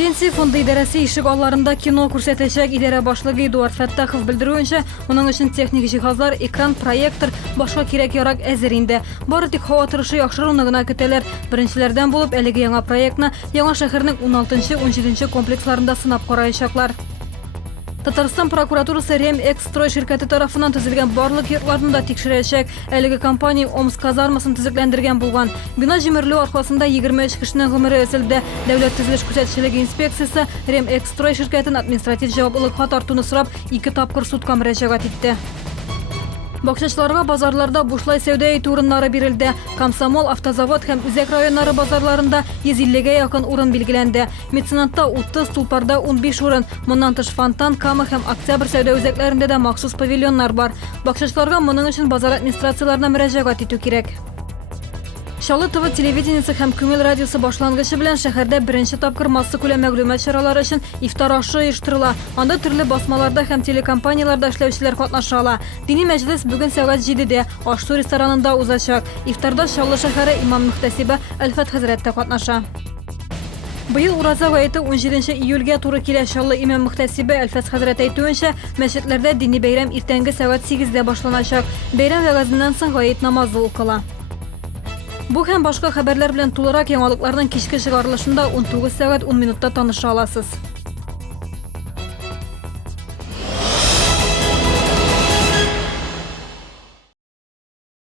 Пенсия фонды идарәсе ишек алларында кино күрсәтәчәк. Идарә башлыгы Эдуард Фәттахов белдерүенчә, моның өчен техник җиһазлар, экран, проектор, башка кирәк-ярак әзер инде. Бары тик һава торышы яхшыруны гына көтәләр. Беренчеләрдән булып әлеге яңа проектны Яңа шәһәрнең 16-17 комплексларында сынап караячаклар. Татарстан прокуратурасы Ремэкстрой ширкәте тарафынан төзелгән барлык йортларны тикшерәчәк. Әлеге компания Омск казармасын төзекләндергән булган. Бина җимерелү аркасында 23 кешенең гомере өзелде. Дәүләт төзелеш күзәтчелеге инспекциясе Ремэкстрой ширкәтен административ җаваплылыкка тартуны сорап 2 тапкыр судка мөрәҗәгать итте. Бакчачыларга базарларда бушлай сәүдә итү урыннары бирелде. Комсомол, Автозавод һәм Үзәк районнары базарларында 150-гә якын урын билгеләнде. Меценатта 30, Тулпарда 15 урын. Моннан тыш Фонтан, Кама һәм Октябрь сәүдә үзәкләрендә дә махсус павильоннар бар. Бакчачыларга моның өчен базар администрацияларына мөрәҗәгать итү кирәк. Чаллы ТВ телевидениесе һәм Күңел радиосы башлангычы белән шәһәрдә беренче тапкыр масса күләм мәгълүмат чаралары өчен ифтар ашы оештырыла. Анда төрле басмаларда һәм телекомпанияларда эшләүчеләр катнаша ала. Дини мәҗлес бүген сәгать 7-дә Аш-су ресторанында узачак. Ифтарда Чаллы шәһәре имам-мөхтәсибе Әлфәт хәзрәт тә катнаша. Быел ураза гаете 17 июльгә туры килә. Чаллы имам-мөхтәсибе Әлфәт хәзрәт әйтүенчә, мәчетләрдә дини бәйрәм иртәнге сәгать 8-дә башланачак. Бәйрәм вәгазеннән соң гает намазы укыла. Бу һәм башка хәбәрләр белән тулырак яңалыкларның кичке чыгарылышында 19 сәгать 10 минутта таныша аласыз.